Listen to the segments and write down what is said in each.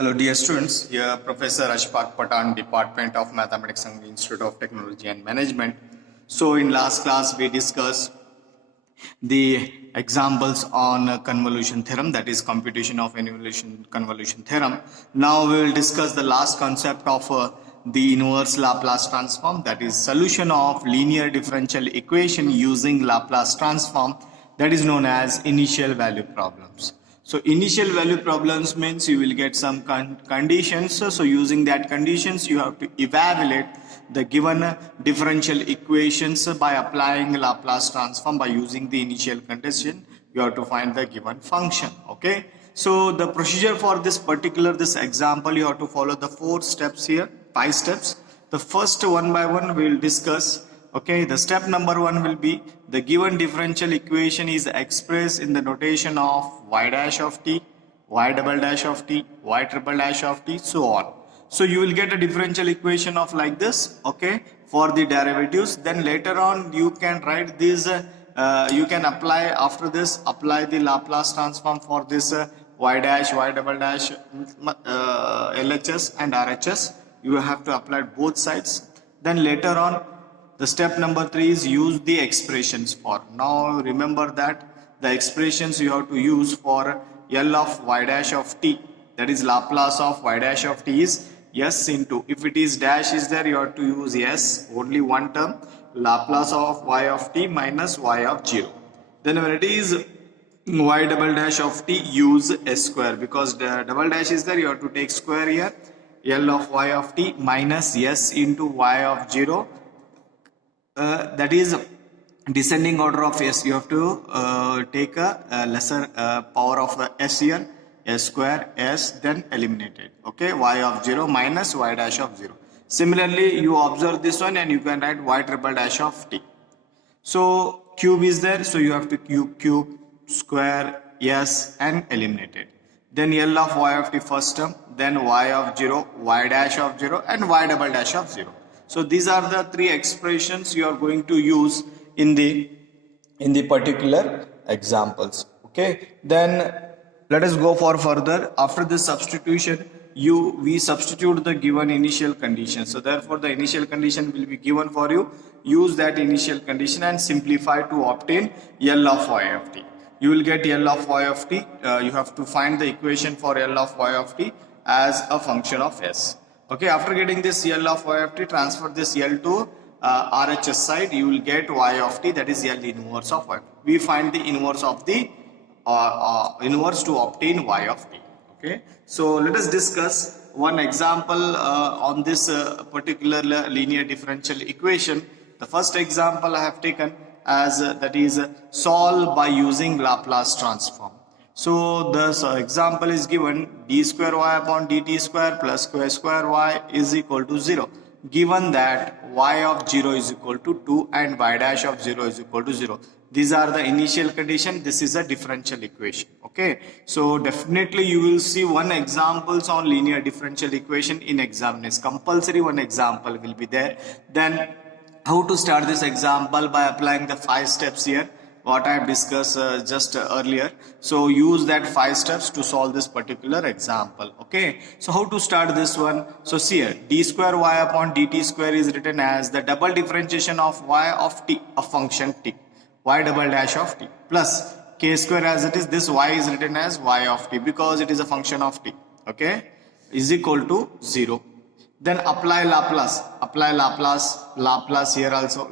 Hello dear students, here Professor Ashfaq Patan, Department of Mathematics and Institute of Technology and Management. So in last class we discussed the examples on convolution theorem, that is computation of convolution theorem. Now we will discuss the last concept of the inverse Laplace transform, that is solution of linear differential equation using Laplace transform, that is known as initial value problems. So initial value problems means you will get some conditions. So using that conditions, you have to evaluate the given differential equations by applying Laplace transform by using the initial condition. You have to find the given function. Okay. So the procedure for this example, you have to follow the 4 steps here, 5 steps. The first one by one we will discuss. Okay, the step number 1 will be the given differential equation is expressed in the notation of y dash of t, y double dash of t, y triple dash of t, so on. So you will get a differential equation of like this, okay, for the derivatives. Then later on you can write this, you can apply after this, apply the Laplace transform for this y dash, y double dash, LHS and RHS. You have to apply both sides. Then later on, the step number 3 is use the expressions for. Now remember that the expressions you have to use for L of y dash of t, that is Laplace of y dash of t is s into, if it is dash is there, you have to use s, only one term, Laplace of y of t minus y of 0. Then when it is y double dash of t, use s square, because the double dash is there, you have to take square here, L of y of t minus s into y of 0. That is descending order of s. You have to take a lesser power of s here, s square, s, then eliminate it. Okay, y of 0 minus y dash of 0. Similarly, you observe this one and you can write y triple dash of t. So cube is there, so you have to cube, square, s, and eliminate it. Then L of y of t first term, then y of 0, y dash of 0, and y double dash of 0. So these are the 3 expressions you are going to use in the particular examples. Okay. Then let us go for further. After this substitution, we substitute the given initial condition. So therefore, the initial condition will be given for you. Use that initial condition and simplify to obtain L of y of t. You will get L of y of t. You have to find the equation for L of y of t as a function of s. Okay, after getting this L of y of t, transfer this L to RHS side, you will get y of t, that is L inverse of y. We find the inverse of the inverse to obtain y of t. Okay, so let us discuss one example on this particular linear differential equation. The first example I have taken as that is solve by using Laplace transform. So the example is given d square y upon dt square plus square y is equal to 0. Given that y of 0 is equal to 2 and y dash of 0 is equal to 0. These are the initial condition. This is a differential equation. Okay. So definitely you will see one examples on linear differential equation in examiners. Compulsory one example will be there. Then how to start this example? By applying the 5 steps here, what I have discussed just earlier. So use that 5 steps to solve this particular example. Okay. So how to start this one? So see here, d square y upon dt square is written as the double differentiation of y of t, a function t, y double dash of t, plus k square as it is, this y is written as y of t because it is a function of t. Okay, is equal to 0. Then apply Laplace here also,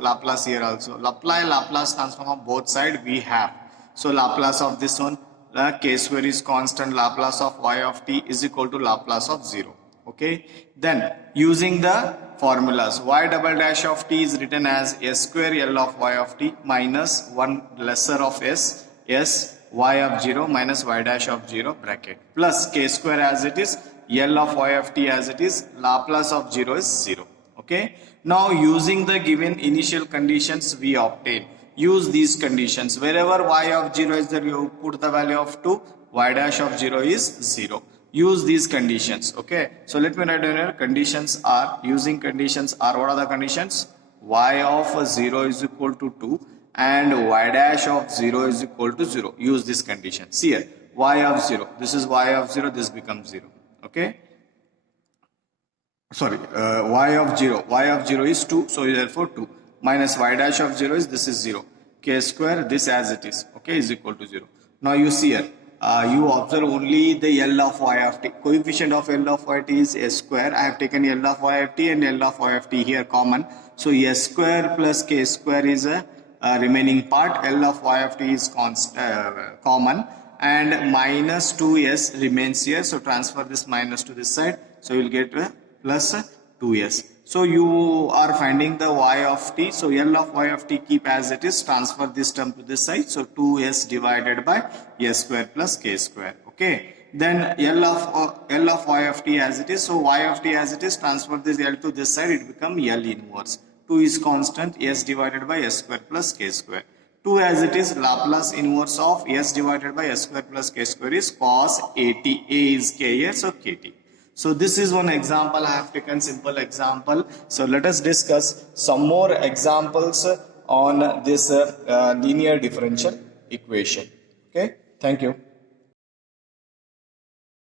apply Laplace transform of both sides we have. So Laplace of this one, k square is constant, Laplace of y of t is equal to Laplace of 0. Okay. Then using the formulas, y double dash of t is written as s square L of y of t minus 1 lesser of s, y of 0 minus y dash of 0 bracket, plus k square as it is, L of y of t as it is, Laplace of 0 is 0. Okay. Now using the given initial conditions we obtain. Use these conditions. Wherever y of 0 is there, you put the value of 2, y dash of 0 is 0. Use these conditions. Okay. So let me write down here. Conditions are, using conditions are, what are the conditions? Y of 0 is equal to 2 and y dash of 0 is equal to 0. Use this condition. See here, y of 0. This is y of 0. This becomes 0. Okay. Sorry, y of 0 is 2, so therefore 2 minus y dash of 0 is, this is 0, k square, this as it is, okay, is equal to 0. Now you see here, you observe only the L of y of t. Coefficient of L of y t is s square. I have taken L of y of t and L of y of t here common, so s square plus k square is a remaining part. L of y of t is common, and minus 2s remains here, so transfer this minus to this side, so you will get plus 2s. So you are finding the y of t, so L of y of t keep as it is, transfer this term to this side, so 2s divided by s square plus k square. Okay, then L of y of t as it is, so y of t as it is, transfer this L to this side, it become L inverse. 2 is constant, s divided by s square plus k square. 2 as it is, Laplace inverse of s divided by s square plus k square is cos at. A is k here, so kt. So this is one example. I have taken simple example. So let us discuss some more examples on this linear differential equation. Okay, thank you.